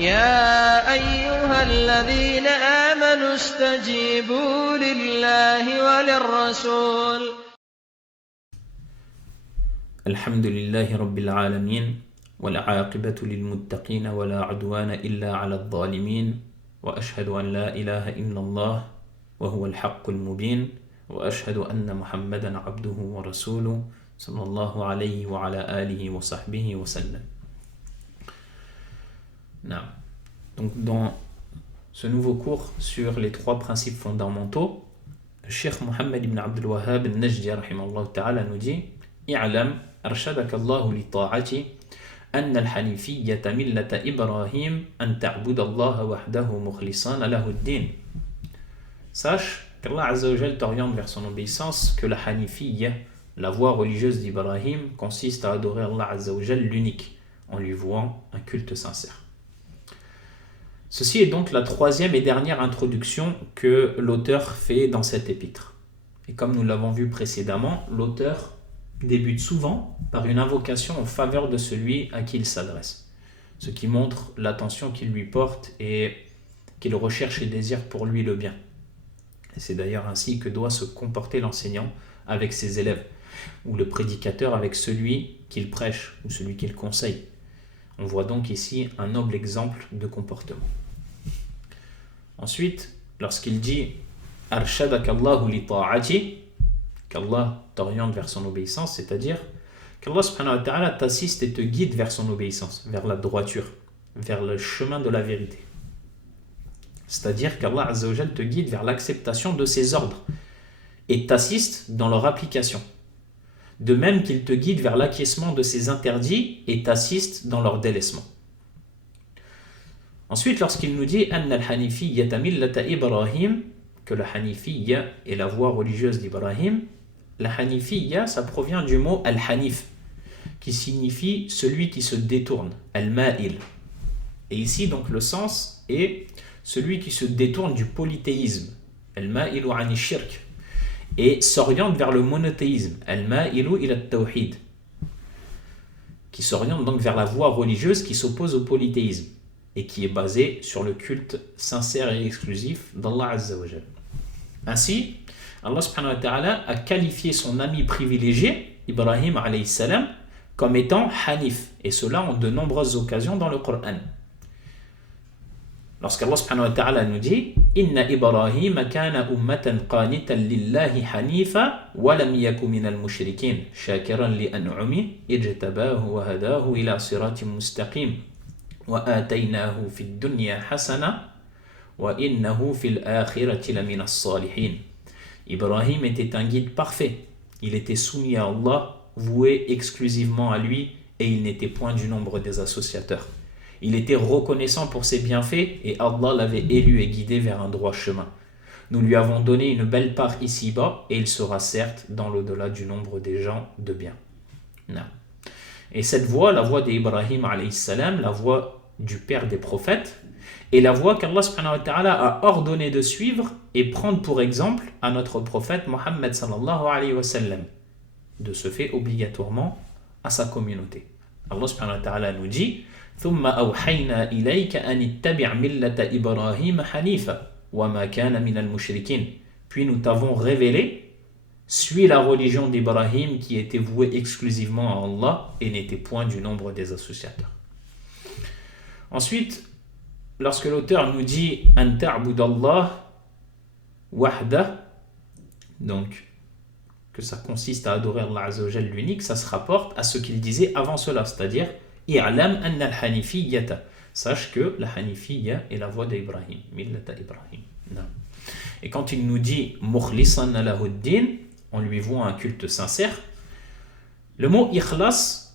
يا أيها الذين آمنوا استجيبوا لله وللرسول. الحمد لله رب العالمين والعاقبة للمتقين ولا عدوان إلا على الظالمين وأشهد أن لا إله إلا الله وهو الحق المبين وأشهد أن محمدا عبده ورسوله صلى الله عليه وعلى آله وصحبه وسلم. Donc dans ce nouveau cours sur les trois principes fondamentaux, le Cheikh Mohammed ibn Abdul Wahhab al-Najdi rahimahullah ta'ala nous dit: i'lam arshadaka Allah li ta'ati أن الحنيفية ملة إبراهيم أن تعبد الله وحده مخلصا له الدين. Sache qu'Allah Azza wa Jal t'oriente vers son obéissance, que la Hanifiyya, la voie religieuse d'Ibrahim, consiste à adorer Allah Azza wa Jal l'unique, en lui vouant un culte sincère. Ceci est donc la troisième et dernière introduction que l'auteur fait dans cet épître. Et comme nous l'avons vu précédemment, l'auteur débute souvent par une invocation en faveur de celui à qui il s'adresse, ce qui montre l'attention qu'il lui porte et qu'il recherche et désire pour lui le bien. Et c'est d'ailleurs ainsi que doit se comporter l'enseignant avec ses élèves, ou le prédicateur avec celui qu'il prêche ou celui qu'il conseille. On voit donc ici un noble exemple de comportement. Ensuite, lorsqu'il dit « Arshadakallahu li ta'ati » qu'Allah t'oriente vers son obéissance, c'est-à-dire qu'Allah subhanahu wa ta'ala t'assiste et te guide vers son obéissance, vers la droiture, vers le chemin de la vérité. C'est-à-dire qu'Allah Azza wa Jal te guide vers l'acceptation de ses ordres et t'assiste dans leur application. De même qu'il te guide vers l'acquiescement de ses interdits et t'assiste dans leur délaissement. Ensuite, lorsqu'il nous dit Anna al-Hanifiyyata millata Ibrahim, que la Hanifiyya est la voie religieuse d'Ibrahim, la Hanifiyya, ça provient du mot al-Hanif, qui signifie celui qui se détourne, al-Ma'il. Et ici, donc, le sens est celui qui se détourne du polythéisme, al-Ma'ilu ani shirk, et s'oriente vers le monothéisme, al-Ma'ilu ila tawhid, qui s'oriente donc vers la voie religieuse qui s'oppose au polythéisme et qui est basée sur le culte sincère et exclusif d'Allah Azza wa Jal. Ainsi, Allah subhanahu wa ta'ala a qualifié son ami privilégié, Ibrahim alayhi salam, comme étant Hanif, et cela en de nombreuses occasions dans le Coran. Lorsqu'Allah subhanahu wa ta'ala nous dit Inna Ibrahim kana ummatan qanitan lillahi hanifa wa lam yaku minal mushrikin shakiran li an'umi ijtabahu wa hadahu ila siratin mustaqim wa ataynahu fid dunya hasana wa innahu fil akhirati lamina as-salihin. Ibrahim était un guide parfait, il était soumis à Allah, voué exclusivement à lui, et il n'était point du nombre des associateurs. Il était reconnaissant pour ses bienfaits et Allah l'avait élu et guidé vers un droit chemin. Nous lui avons donné une belle part ici-bas et il sera certes dans l'au-delà du nombre des gens de bien. Non. Et cette voie, la voie d'Ibrahim alayhi salam, la voie du père des prophètes, est la voie qu'Allah subhanahu wa ta'ala a ordonné de suivre et prendre pour exemple à notre prophète Mohammed sallallahu alayhi wa sallam, de ce fait obligatoirement à sa communauté. Allah subhanahu wa ta'ala nous dit ثم أوحينا إليك أن اتبع ملة إبراهيم حنيفا وما كان من المشركين. Puis nous t'avons révélé, suis la religion d'Ibrahim qui était vouée exclusivement à Allah et n'était point du nombre des associateurs. Ensuite, lorsque l'auteur nous dit أن تعبد الله وحده, donc que ça consiste à adorer Allah Azza wa Jal l'unique, ça se rapporte à ce qu'il disait avant cela, c'est-à-dire i'lam anna al-Hanifiyyata, sache que la Hanifiyya est la voie d'Ibrahim, millata Ibrahim. Non. Et quand il nous dit mukhlisan lahu ad-din, on lui voit un culte sincère, le mot ikhlas,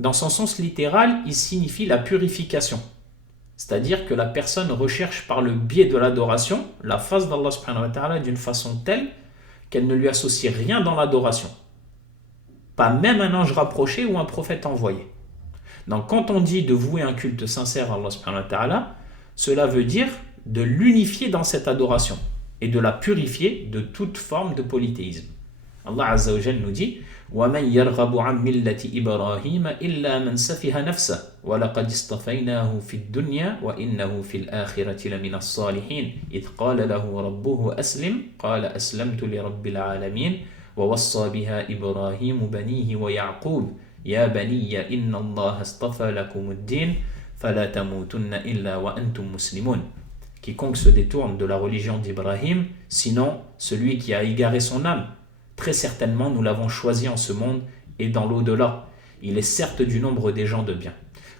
dans son sens littéral, il signifie la purification. C'est-à-dire que la personne recherche par le biais de l'adoration la face d'Allah subhanahu wa ta'ala d'une façon telle qu'elle ne lui associe rien dans l'adoration. Pas même un ange rapproché ou un prophète envoyé. Donc quand on dit de vouer un culte sincère à Allah subhanahu wa ta'ala, cela veut dire de l'unifier dans cette adoration et de la purifier de toute forme de polythéisme. Allah Azza wa Jal nous dit وَمَنْ يَرْغَبُ عَنْ مِلَّةِ إِبْرَاهِيمَ إِلَّا مَنْ سَفِهَ نَفْسَهُ وَلَقَدِ اصْطَفَيْنَاهُ فِي الدُّنْيَا وَإِنَّهُ فِي الْآخِرَةِ لَمِنَ الصَّالِحِينَ إِذْ قَالَ لَهُ رَبُّهُ أَسْلِمْ قَالَ أَسْلَمْتُ لِرَبِّ الْعَالَمِينَ وَوَصَّى بِهَا إِبْرَاهِيمُ بَنِيهِ وَيَعْقُوبُ يَا بَنِيَّ إِنَّ اللَّهَ اصْطَفَى لَكُمُ الدِّينَ فَلَا تَمُوتُنَّ إِلَّا وَأَنْتُمْ مُسْلِمُونَ. Quiconque se détourne de la religion d'Ibrahim, sinon celui qui a égaré son âme, très certainement nous l'avons choisi en ce monde et dans l'au-delà. Il est certes du nombre des gens de bien.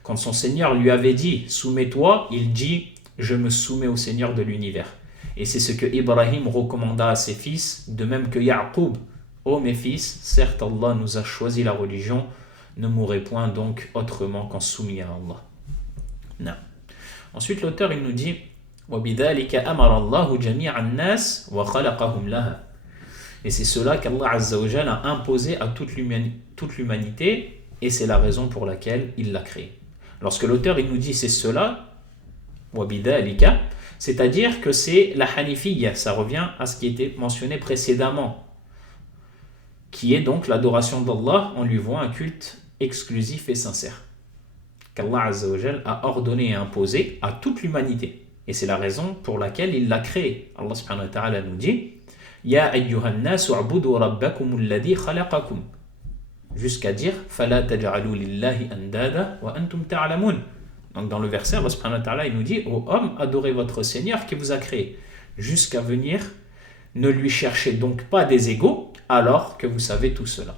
Quand son Seigneur lui avait dit « Soumets-toi », il dit « Je me soumets au Seigneur de l'univers ». Et c'est ce que Ibrahim recommanda à ses fils, de même que Ya'qub. « Ô mes fils, certes Allah nous a choisi la religion, ne mourrez point donc autrement qu'en soumis à Allah. » Non. Ensuite l'auteur il nous dit « وَبِذَلِكَ أَمَرَ اللَّهُ جَمِيعَ النَّاسِ وَخَلَقَهُمْ لَهَا » Et c'est cela qu'Allah Azza wa Jal a imposé à toute l'humanité, et c'est la raison pour laquelle il l'a créé. Lorsque l'auteur il nous dit c'est cela, وَبِذَلِكَ, c'est-à-dire que c'est la hanifiyya, ça revient à ce qui était mentionné précédemment, qui est donc l'adoration d'Allah en lui vouant un culte exclusif et sincère, qu'Allah Azza wa Jal a ordonné et imposé à toute l'humanité. Et c'est la raison pour laquelle il l'a créé. Allah subhanahu wa ta'ala nous dit Ya ayyuhan nasu u'budu rabbakum alladhi khalaqakum, jusqu'à dire fala taj'alu lillahi andada wa antum ta'lamun. Donc dans le verset Allah subhanahu wa ta'ala il nous dit ô hommes, adorez votre Seigneur qui vous a créé, jusqu'à venir ne lui cherchez donc pas des égaux alors que vous savez tout cela.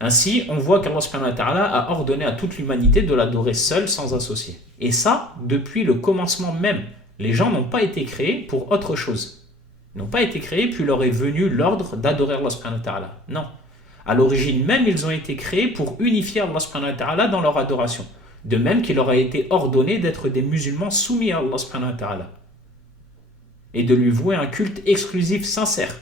Ainsi, on voit qu'Allah subhanahu wa ta'ala a ordonné à toute l'humanité de l'adorer seul sans associé. Et ça, depuis le commencement même. Les gens n'ont pas été créés pour autre chose. Ils n'ont pas été créés puis leur est venu l'ordre d'adorer Allah subhanahu wa ta'ala. Non. À l'origine même, ils ont été créés pour unifier Allah subhanahu wa ta'ala dans leur adoration. De même qu'il leur a été ordonné d'être des musulmans soumis à Allah subhanahu wa ta'ala. Et de lui vouer un culte exclusif, sincère.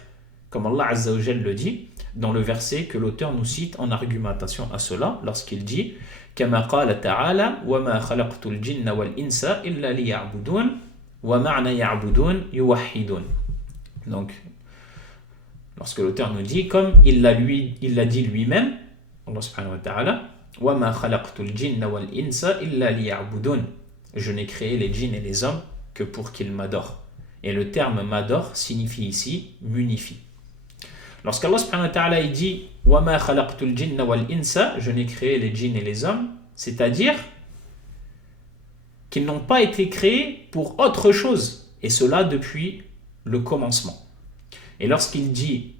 Comme Allah Azza wa Jal le dit dans le verset que l'auteur nous cite en argumentation à cela, lorsqu'il dit كما قال تعالى وما خلقت الجن والإنس إلا ليعبدون ومعنى يعبدون يوحدون. Donc, lorsque l'auteur nous dit, comme il l'a dit lui-même, Allah subhanahu wa ta'ala, وما خلقت الجن والإنس إلا ليعبدون. Je n'ai créé les djinns et les hommes que pour qu'ils m'adorent. Et le terme m'adore signifie ici m'unifie. Lorsqu'Allah subhanahu wa ta'ala il dit وَمَا خَلَقْتُ الْجِنَّ وَالْإِنسَ, je n'ai créé les djinns et les hommes, c'est-à-dire qu'ils n'ont pas été créés pour autre chose, et cela depuis le commencement. Et lorsqu'il dit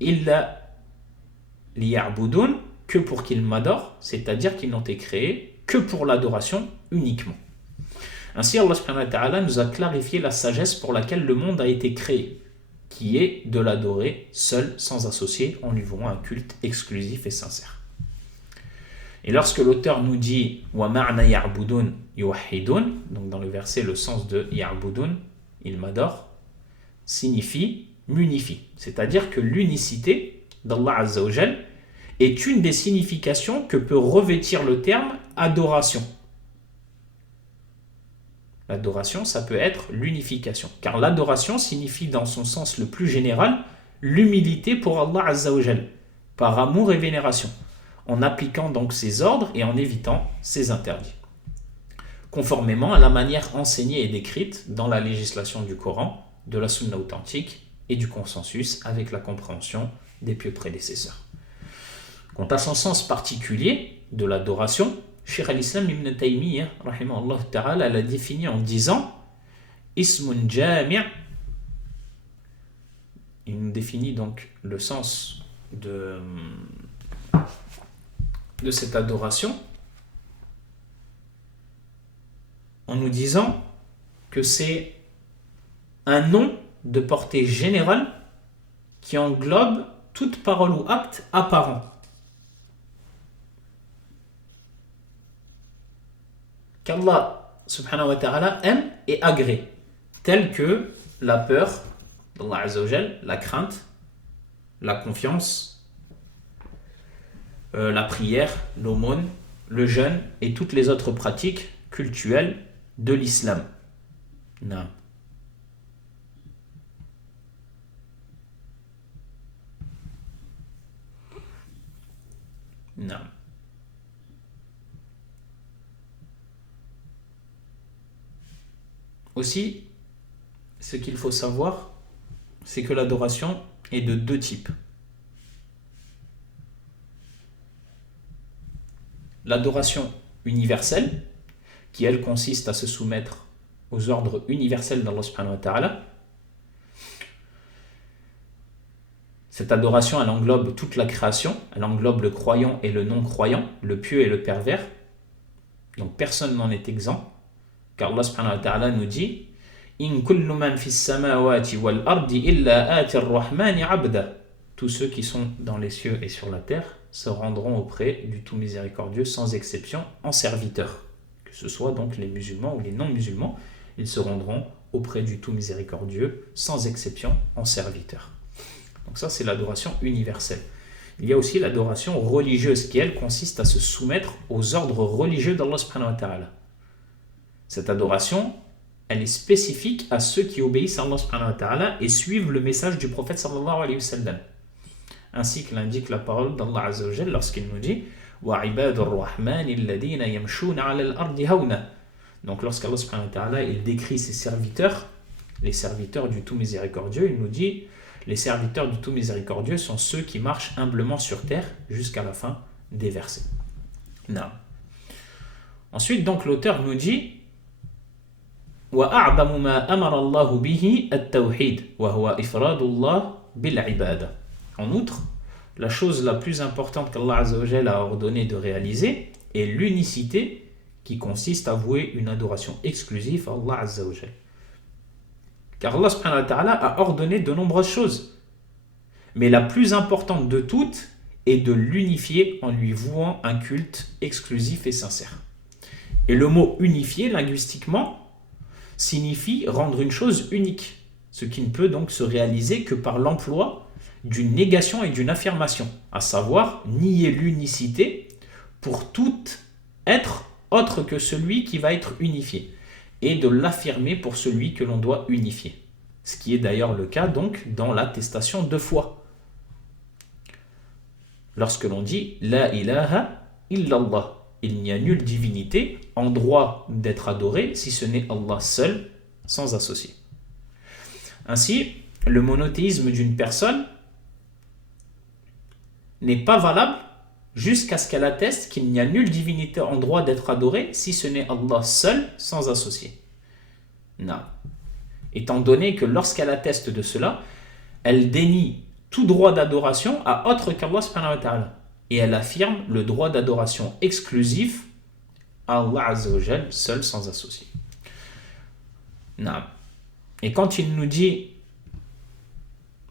إِلَّا لِيَعْبُدُونَ, que pour qu'ils m'adorent, c'est-à-dire qu'ils n'ont été créés que pour l'adoration uniquement. Ainsi Allah subhanahu wa ta'ala nous a clarifié la sagesse pour laquelle le monde a été créé, qui est de l'adorer seul, sans associé, en lui vouant un culte exclusif et sincère. Et lorsque l'auteur nous dit « Wa ma'na ya'budun yuwahhidun », donc dans le verset, le sens de « ya'budun », il m'adore, signifie « m'unifie », c'est-à-dire que l'unicité d'Allah Azza wa Jal est une des significations que peut revêtir le terme « adoration ». L'adoration, ça peut être l'unification. Car l'adoration signifie dans son sens le plus général l'humilité pour Allah Azza wa Jal, par amour et vénération, en appliquant donc ses ordres et en évitant ses interdits. Conformément à la manière enseignée et décrite dans la législation du Coran, de la Sunna authentique et du consensus avec la compréhension des pieux prédécesseurs. Quant à son sens particulier de l'adoration, Cheikh al-Islam ibn Taymiyyah, rahimahullah ta'ala, l'a défini en disant Ismun jami'. Il nous définit donc le sens de cette adoration en nous disant que c'est un nom de portée générale qui englobe toute parole ou acte apparent. Qu'Allah subhanahu wa ta'ala aime et agrée, tels que la peur d'Allah Azza wa Jal, la crainte, la confiance, la prière, l'aumône, le jeûne et toutes les autres pratiques cultuelles de l'islam. Non. Non. Aussi, ce qu'il faut savoir, c'est que l'adoration est de deux types. L'adoration universelle, qui elle consiste à se soumettre aux ordres universels d'Allah subhanahu wa ta'ala. Cette adoration, elle englobe toute la création, elle englobe le croyant et le non-croyant, le pieux et le pervers. Donc personne n'en est exempt, car Allah subhanahu wa ta'ala nous dit In kullu man fis samawati wal ardi illa ati ar-rahmani abda. Tous ceux qui sont dans les cieux et sur la terre se rendront auprès du tout miséricordieux sans exception en serviteurs. Que ce soit donc les musulmans ou les non-musulmans, ils se rendront auprès du tout miséricordieux sans exception en serviteurs. Donc ça c'est l'adoration universelle. Il y a aussi l'adoration religieuse qui elle consiste à se soumettre aux ordres religieux d'Allah subhanahu wa ta'ala. Cette adoration, elle est spécifique à ceux qui obéissent à Allah subhanahu wa ta'ala et suivent le message du prophète sallallahu alayhi wa sallam. Ainsi que l'indique la parole d'Allah azza wa jalla lorsqu'il nous dit wa ibadur rahmani alladhina yamshuna 'ala al-ardi hawna. Donc lorsqu'Allah subhanahu wa ta'ala il décrit ses serviteurs, les serviteurs du tout miséricordieux, il nous dit les serviteurs du tout miséricordieux sont ceux qui marchent humblement sur terre jusqu'à la fin des versets. Non. Ensuite donc l'auteur nous dit وَأَعْظَمُ مَا أَمَرَ اللَّهُ بِهِ التَّوْحِيدُ وَهُوَ إِفْرَادُ اللَّهِ بِالْعِبَادَةِ. En outre, la chose la plus importante qu'Allah Azza wa Jalla a ordonné de réaliser est l'unicité qui consiste à vouer une adoration exclusive à Allah Azza wa Jalla. Car Allah subhanahu wa ta'ala a ordonné de nombreuses choses. Mais la plus importante de toutes est de l'unifier en lui vouant un culte exclusif et sincère. Et le mot unifier linguistiquement signifie rendre une chose unique, ce qui ne peut donc se réaliser que par l'emploi d'une négation et d'une affirmation, à savoir nier l'unicité pour tout être autre que celui qui va être unifié, et de l'affirmer pour celui que l'on doit unifier. Ce qui est d'ailleurs le cas donc dans l'attestation de foi. Lorsque l'on dit « La ilaha illallah », il n'y a nulle divinité en droit d'être adorée si ce n'est Allah seul, sans associé. Ainsi, le monothéisme d'une personne n'est pas valable jusqu'à ce qu'elle atteste qu'il n'y a nulle divinité en droit d'être adorée si ce n'est Allah seul, sans associé. Non. Étant donné que lorsqu'elle atteste de cela, elle dénie tout droit d'adoration à autre qu'Allah subhanahu wa ta'ala. Et elle affirme le droit d'adoration exclusif à Allah Azza wa Jal, seul sans associé. Non. Et quand il nous dit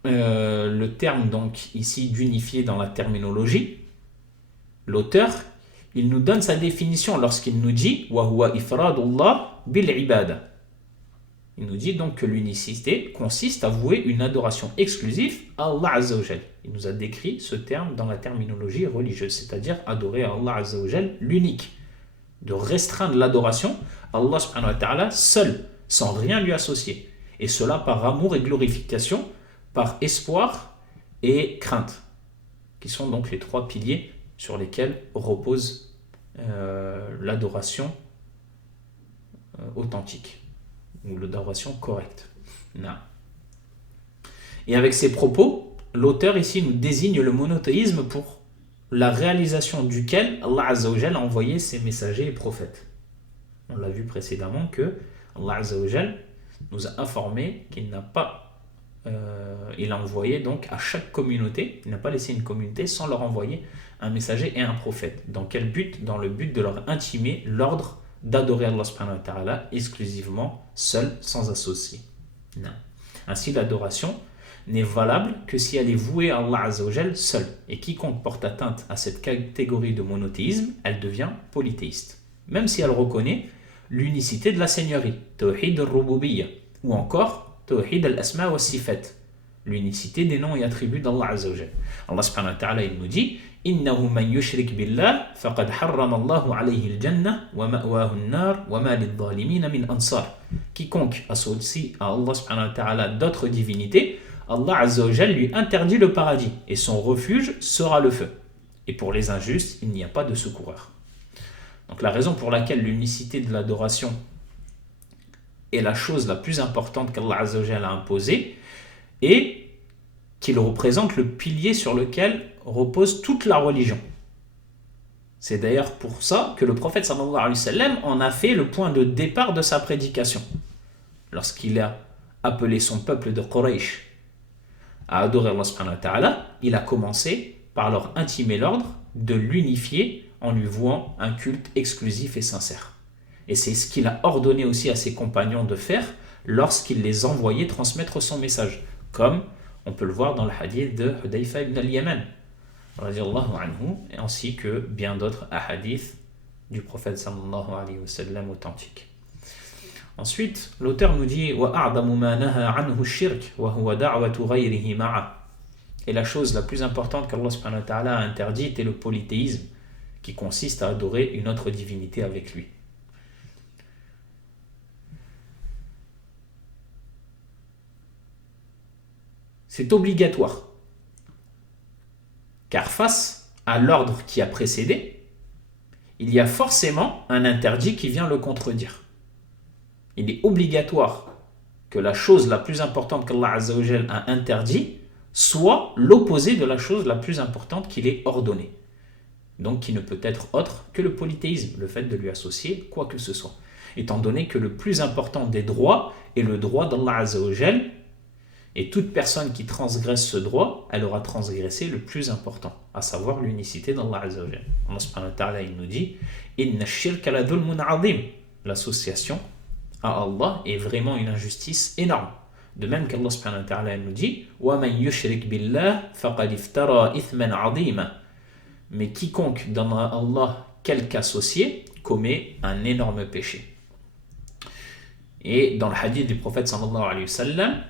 le terme donc ici d'unifier dans la terminologie, l'auteur, il nous donne sa définition lorsqu'il nous dit wa huwa ifradullah bil ibada. Il nous dit donc que l'unicité consiste à vouer une adoration exclusive à Allah Azza wa Jal. Il nous a décrit ce terme dans la terminologie religieuse, c'est-à-dire adorer à Allah Azza wa Jal l'unique, de restreindre l'adoration à Allah subhanahu wa ta'ala seul, sans rien lui associer. Et cela par amour et glorification, par espoir et crainte, qui sont donc les trois piliers sur lesquels repose l'adoration authentique, ou l'adoration correcte. Non. Et avec ces propos, l'auteur ici nous désigne le monothéisme pour la réalisation duquel Allah Azza wa Jalla a envoyé ses messagers et prophètes. On l'a vu précédemment que Allah Azza wa Jalla nous a informé qu'il n'a pas il a envoyé donc à chaque communauté, il n'a pas laissé une communauté sans leur envoyer un messager et un prophète. Dans quel but? Dans le but de leur intimer l'ordre d'adorer Allah subhanahu wa ta'ala exclusivement, seul, sans associé. Non. Ainsi, l'adoration n'est valable que si elle est vouée à Allah Azza wa Jal seul. Et quiconque porte atteinte à cette catégorie de monothéisme, elle devient polythéiste. Même si elle reconnaît l'unicité de la seigneurie, Tawhid al-Rububiyya, ou encore Tawhid al-Asma wa Sifat, l'unicité des noms et attributs d'Allah Azza wa Jal. Allah subhanahu wa ta'ala, il nous dit إنه من يشرك بالله فقد حرم الله عليه الجنة ومأواه النار وما للظالمين من أنصار. Quiconque associe à Allah subhanahu wa ta'ala d'autres divinités, Allah Azza wa Jal lui interdit le paradis et son refuge sera le feu. Et pour les injustes, il n'y a pas de secoureur. Donc la raison pour laquelle l'unicité de l'adoration est la chose la plus importante qu'Allah Azza wa Jalla a imposée et qu'il représente le pilier sur lequel repose toute la religion. C'est d'ailleurs pour ça que le prophète sallallahu alayhi wa sallam en a fait le point de départ de sa prédication. Lorsqu'il a appelé son peuple de Quraysh à adorer Allah subhanahu wa ta'ala, il a commencé par leur intimer l'ordre de l'unifier en lui vouant un culte exclusif et sincère. Et c'est ce qu'il a ordonné aussi à ses compagnons de faire lorsqu'il les envoyait transmettre son message, comme on peut le voir dans le hadith de Hudayfa ibn al-Yaman, radiyallahu anhu, ainsi que bien d'autres hadiths du prophète sallallahu alayhi wa sallam authentiques. Ensuite, l'auteur nous dit وَأَعْظَمُ مَا نَهَى عَنْهُ الشِّرْكُ وَهُوَ دَعْوَةُ غَيْرِهِ مَعَهُ. Et la chose la plus importante qu'Allah subhanahu wa ta'ala a interdite est le polythéisme, qui consiste à adorer une autre divinité avec lui. C'est obligatoire, car face à l'ordre qui a précédé, il y a forcément un interdit qui vient le contredire. Il est obligatoire que la chose la plus importante qu'Allah Azza wa Jal a interdit soit l'opposé de la chose la plus importante qu'il ait ordonnée. Donc qui ne peut être autre que le polythéisme, le fait de lui associer quoi que ce soit. Étant donné que le plus important des droits est le droit d'Allah Azza wa Jal, et toute personne qui transgresse ce droit, elle aura transgressé le plus important, à savoir l'unicité d'Allah Azza wa Jal. Allah subhanahu wa ta'ala, il nous dit « Inna ash-shirka la dhulmun 'azim » L'association à Allah est vraiment une injustice énorme. De même qu'Allah subhanahu wa ta'ala nous dit « Wa man yushrik billah faqad iftara ithman 'azima » Mais quiconque donne à Allah quelque associé commet un énorme péché. Et dans le hadith du prophète sallallahu alayhi wa sallam,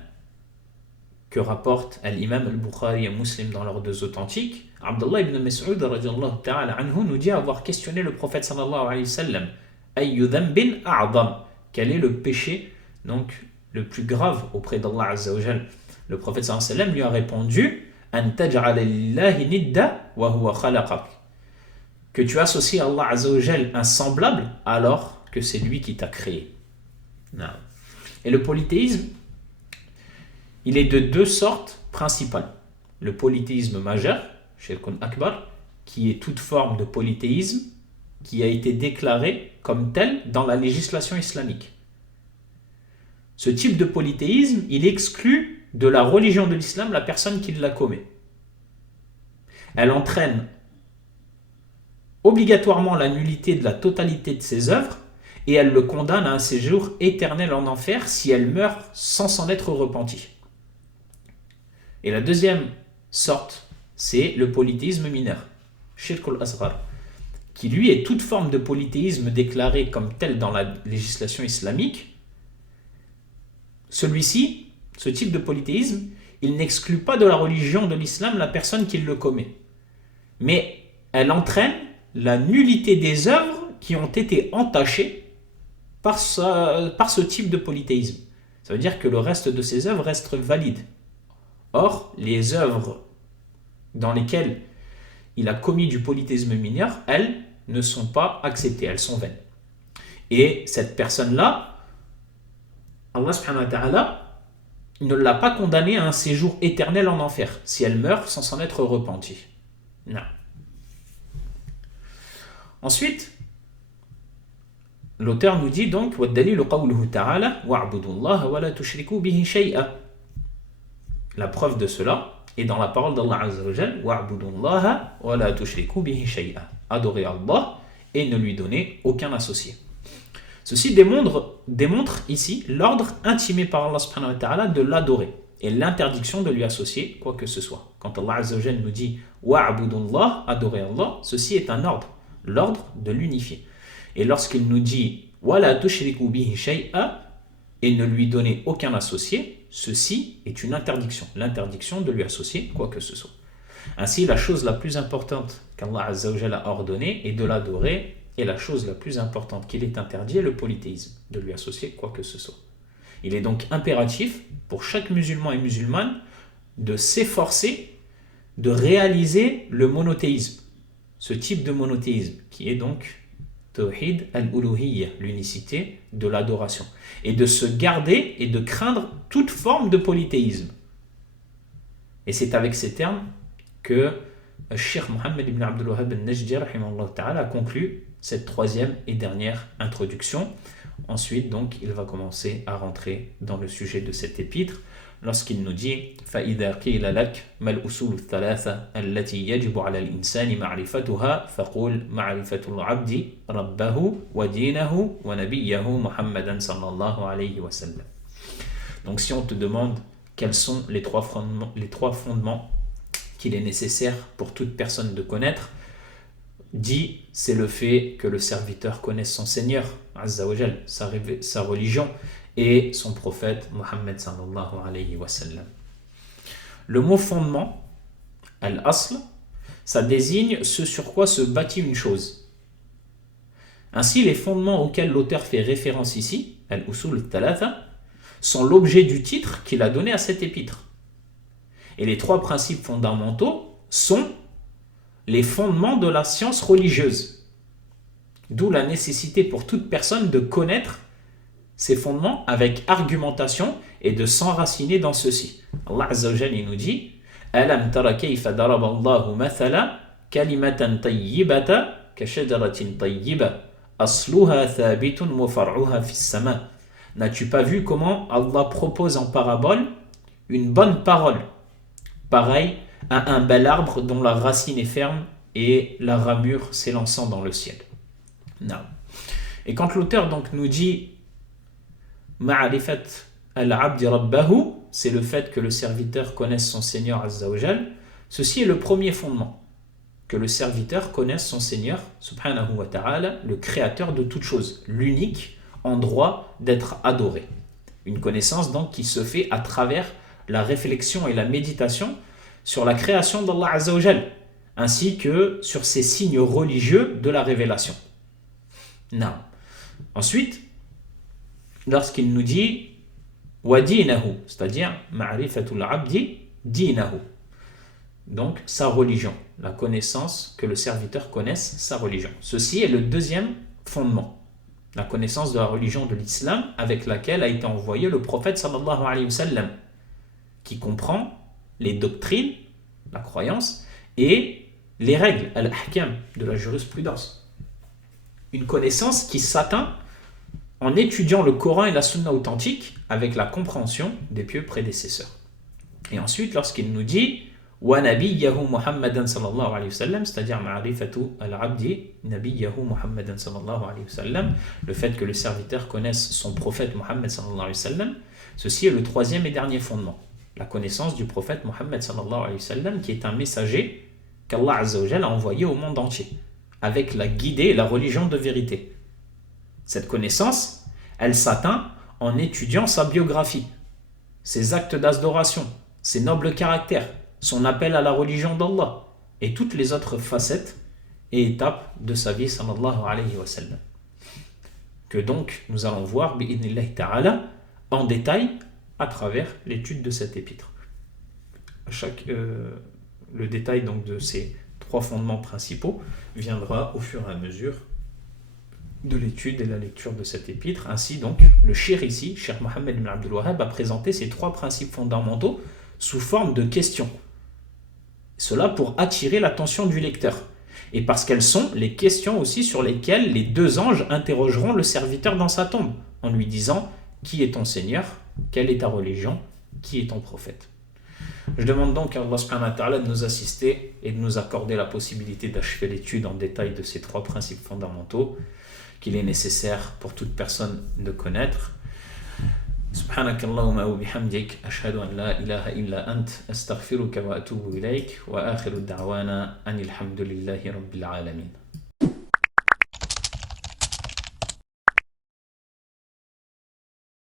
que rapporte l'imam al-Bukhari et Muslim dans leurs deux authentiques, Abdullah ibn Mas'ud radiyallahu ta'ala anhu nous dit avoir questionné le prophète sallallahu alayhi wa sallam Ayyu dhanbin a'zam, quel est le péché donc le plus grave auprès d'Allah Azza wa Jal. Le prophète sallallahu alayhi wa sallam lui a répondu An taj'ala lillahi nidda wa huwa khalaqak, que tu associes à Allah Azza wa Jal un semblable alors que c'est lui qui t'a créé. Non. Et le polythéisme, il est de deux sortes principales. Le polythéisme majeur, Shirkun Akbar, qui est toute forme de polythéisme qui a été déclaré comme tel dans la législation islamique. Ce type de polythéisme, il exclut de la religion de l'islam la personne qui la commet. Elle entraîne obligatoirement la nullité de la totalité de ses œuvres et elle le condamne à un séjour éternel en enfer si elle meurt sans s'en être repentie. Et la deuxième sorte, c'est le polythéisme mineur, Shirkul Asghar, qui lui est toute forme de polythéisme déclaré comme tel dans la législation islamique. Celui-ci, ce type de polythéisme, il n'exclut pas de la religion de l'islam la personne qui le commet. Mais elle entraîne la nullité des œuvres qui ont été entachées par ce type de polythéisme. Ça veut dire que le reste de ces œuvres restent valides. Or, les œuvres dans lesquelles il a commis du polythéisme mineur, elles ne sont pas acceptées, elles sont vaines. Et cette personne-là, Allah subhanahu wa ta'ala ne l'a pas condamnée à un séjour éternel en enfer, si elle meurt sans s'en être repentie. Non. Ensuite, l'auteur nous dit donc وَالدَّلِيلُ قَوْلُهُ تَعَالَى وَاعْبُدُوا اللَّهَ وَلَا تُشْرِكُوا بِهِ شَيْئًا. La preuve de cela est dans la parole d'Allah Azza wa Jal وَاعْبُدُوا اللَّهَ وَلَا تُشْرِكُوا بِهِ شَيْئًا. Adorez Allah et ne lui donnez aucun associé. Ceci démontre ici l'ordre intimé par Allah subhanahu wa ta'ala de l'adorer et l'interdiction de lui associer quoi que ce soit. Quand Allah Azza wa Jal nous dit wa'budullah, adorez Allah, ceci est un ordre, l'ordre de l'unifier. Et lorsqu'il nous dit wala tushriku bihi shay'a, et ne lui donner aucun associé, ceci est une interdiction, l'interdiction de lui associer quoi que ce soit. Ainsi, la chose la plus importante qu'Allah Azza wa Jal a ordonnée est de l'adorer, et la chose la plus importante qu'il est interdit est le polythéisme, de lui associer quoi que ce soit. Il est donc impératif pour chaque musulman et musulmane de s'efforcer de réaliser le monothéisme, ce type de monothéisme, qui est donc Tawhid al-Uluhiyya, l'unicité de l'adoration, et de se garder et de craindre toute forme de polythéisme. Et c'est avec ces termes que Cheikh Mohammed ibn Abdul Wahhab al-Najdi a conclu cette troisième et dernière introduction. Ensuite, donc, il va commencer à rentrer dans le sujet de cet épître lorsqu'il nous dit فَإِذَا قِيلَ لَكَ مَا الْأُصُولُ الثَّلَاثَةُ الَّتِي يَجِبُ عَلَى الْإِنسَانِ مَعْرِفَتُهَا فَقُلْ مَعْرِفَةُ الْعَبْدِ رَبَّهُ وَدِينَهُ وَنَبِيَّهُ مُحَمَّدًا صلى الله عليه وسلم. Donc si on te demande quels sont les trois fondements qu'il est nécessaire pour toute personne de connaître, dit, c'est le fait que le serviteur connaisse son Seigneur, Azza wa Jal, sa religion et son prophète, Muhammad sallallahu alayhi wa sallam. Le mot fondement, al-asl, ça désigne ce sur quoi se bâtit une chose. Ainsi, les fondements auxquels l'auteur fait référence ici, al-usul al-thalatha, sont l'objet du titre qu'il a donné à cet épître. Et les trois principes fondamentaux sont les fondements de la science religieuse. D'où la nécessité pour toute personne de connaître ces fondements avec argumentation et de s'enraciner dans ceux-ci. Allah Azza wa Jalla nous dit Alam tara kayfa daraba Allahu mathala kalimatan tayyibatan ka shajaratin tayyiba asluha thabitun wa far'uha fis sama. N'as-tu pas vu comment Allah propose en parabole une bonne parole, pareil à un bel arbre dont la racine est ferme et la ramure s'élançant dans le ciel. Non. Et quand l'auteur donc nous dit Ma'arifat al-abdi rabbahu, c'est le fait que le serviteur connaisse son Seigneur Azza wa Jal, ceci est le premier fondement, que le serviteur connaisse son Seigneur subhanahu wa ta'ala, le créateur de toutes choses, l'unique en droit d'être adoré. Une connaissance donc qui se fait à travers la réflexion et la méditation sur la création d'Allah Azza wa Jal, ainsi que sur ces signes religieux de la révélation. Non. Ensuite, lorsqu'il nous dit wadinahu, c'est-à-dire ma'rifatul abdi dinahu, donc sa religion, la connaissance que le serviteur connaisse sa religion. Ceci est le deuxième fondement, la connaissance de la religion de l'islam avec laquelle a été envoyé le prophète sallallahu alayhi wa sallam, qui comprend les doctrines, la croyance et les règles, al-ahkam, de la jurisprudence. Une connaissance qui s'atteint en étudiant le Coran et la Sunna authentique avec la compréhension des pieux prédécesseurs. Et ensuite, lorsqu'il nous dit wa nabiyyahu Muhammadan sallallahu alayhi wa sallam, c'est-à-dire ma'rifatu al-abdi nabiyyahu Muhammadan sallallahu alayhi wa sallam, le fait que le serviteur connaisse son prophète Muhammad sallallahu alayhi wa sallam, ceci est le troisième et dernier fondement, la connaissance du prophète Muhammad sallallahu alayhi wa sallam, qui est un messager qu'Allah Azza wa Jalla a envoyé au monde entier avec la guidée et la religion de vérité. Cette connaissance, elle s'atteint en étudiant sa biographie, ses actes d'adoration, ses nobles caractères, son appel à la religion d'Allah et toutes les autres facettes et étapes de sa vie sallallahu alayhi wa sallam. Que donc nous allons voir bi'idhnillahi ta'ala en détail à travers l'étude de cet épître. Le détail donc de ces trois fondements principaux viendra au fur et à mesure de l'étude et la lecture de cet épître. Ainsi donc, le cheikh ici, Cheikh Mohammed ibn Abdul Wahhab, a présenté ces trois principes fondamentaux sous forme de questions. Cela pour attirer l'attention du lecteur. Et parce qu'elles sont les questions aussi sur lesquelles les deux anges interrogeront le serviteur dans sa tombe, en lui disant « Qui est ton Seigneur ? Quelle est ta religion ? Qui est ton prophète ?» Je demande donc à Allah subhanahu wa ta'ala de nous assister et de nous accorder la possibilité d'achever l'étude en détail de ces trois principes fondamentaux qu'il est nécessaire pour toute personne de connaître. سبحانك اللهم وبحمدك أشهد أن لا إله إلا أنت أستغفرك وأتوب إليك وآخر الدعوانا أن الحمد لله رب العالمين.